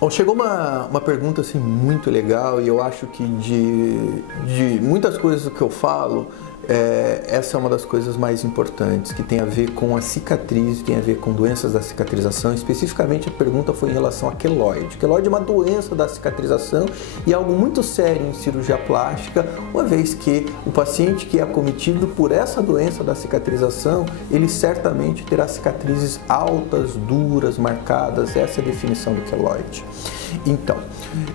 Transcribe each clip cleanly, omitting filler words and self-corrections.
Bom, chegou uma pergunta assim muito legal e eu acho que de muitas coisas que eu falo, essa é uma das coisas mais importantes, que tem a ver com a cicatriz, tem a ver com doenças da cicatrização. Especificamente a pergunta foi em relação a queloide. Queloide é uma doença da cicatrização e é algo muito sério em cirurgia plástica, uma vez que o paciente que é acometido por essa doença da cicatrização, ele certamente terá cicatrizes altas, duras, marcadas. Essa é a definição do queloide. Então,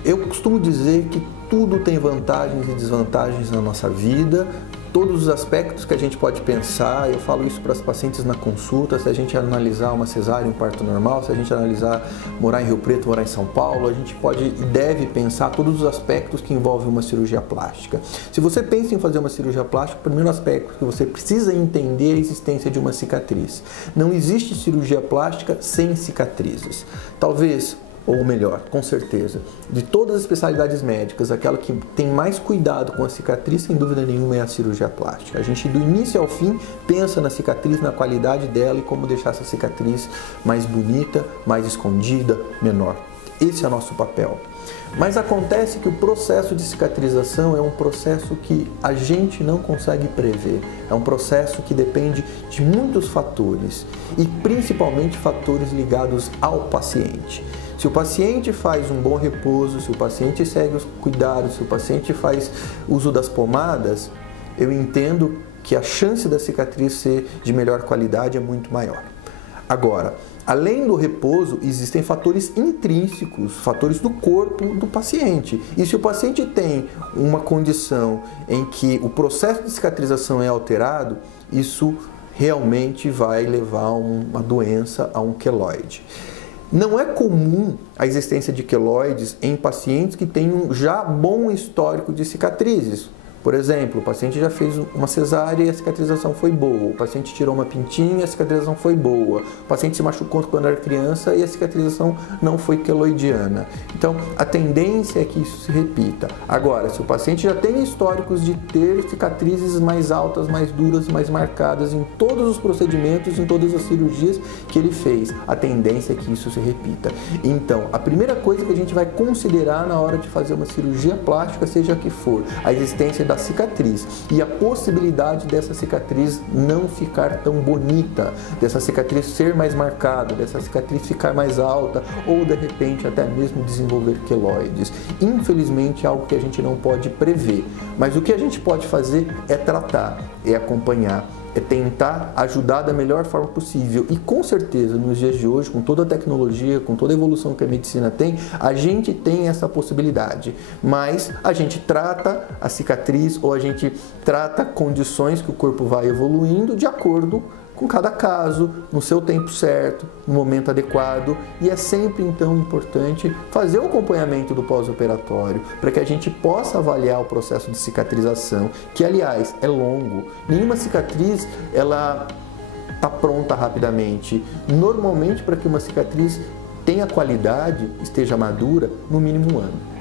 eu costumo dizer que tudo tem vantagens e desvantagens na nossa vida, todos os aspectos que a gente pode pensar. Eu falo isso para as pacientes na consulta. Se a gente analisar uma cesárea, um parto normal, se a gente analisar morar em Rio Preto, morar em São Paulo, a gente pode e deve pensar todos os aspectos que envolvem uma cirurgia plástica. Se você pensa em fazer uma cirurgia plástica, o primeiro aspecto que você precisa entender é a existência de uma cicatriz. Não existe cirurgia plástica sem cicatrizes. Talvez, ou melhor, com certeza, de todas as especialidades médicas, aquela que tem mais cuidado com a cicatriz, sem dúvida nenhuma, é a cirurgia plástica. A gente, do início ao fim, pensa na cicatriz, na qualidade dela e como deixar essa cicatriz mais bonita, mais escondida, menor. Esse é o nosso papel. Mas acontece que o processo de cicatrização é um processo que a gente não consegue prever. É um processo que depende de muitos fatores e principalmente fatores ligados ao paciente. Se o paciente faz um bom repouso, se o paciente segue os cuidados, se o paciente faz uso das pomadas, eu entendo que a chance da cicatriz ser de melhor qualidade é muito maior. Agora, além do repouso, existem fatores intrínsecos, fatores do corpo do paciente. E se o paciente tem uma condição em que o processo de cicatrização é alterado, isso realmente vai levar a uma doença, a um queloide. Não é comum a existência de queloides em pacientes que têm um já bom histórico de cicatrizes. Por exemplo, o paciente já fez uma cesárea e a cicatrização foi boa. O paciente tirou uma pintinha e a cicatrização foi boa. O paciente se machucou quando era criança e a cicatrização não foi queloidiana. Então, a tendência é que isso se repita. Agora, se o paciente já tem históricos de ter cicatrizes mais altas, mais duras, mais marcadas em todos os procedimentos, em todas as cirurgias que ele fez, a tendência é que isso se repita. Então, a primeira coisa que a gente vai considerar na hora de fazer uma cirurgia plástica, seja a que for, a existência da cicatriz e a possibilidade dessa cicatriz não ficar tão bonita, dessa cicatriz ser mais marcada, dessa cicatriz ficar mais alta ou de repente até mesmo desenvolver queloides. Infelizmente é algo que a gente não pode prever, mas o que a gente pode fazer é tratar, é acompanhar, é tentar ajudar da melhor forma possível. E com certeza, nos dias de hoje, com toda a tecnologia, com toda a evolução que a medicina tem, a gente tem essa possibilidade. Mas a gente trata a cicatriz ou a gente trata condições que o corpo vai evoluindo de acordo com cada caso, no seu tempo certo, no momento adequado, e é sempre então importante fazer o acompanhamento do pós-operatório para que a gente possa avaliar o processo de cicatrização, que aliás é longo. Nenhuma cicatriz ela está pronta rapidamente. Normalmente, para que uma cicatriz tenha qualidade, esteja madura, no mínimo 1 ano.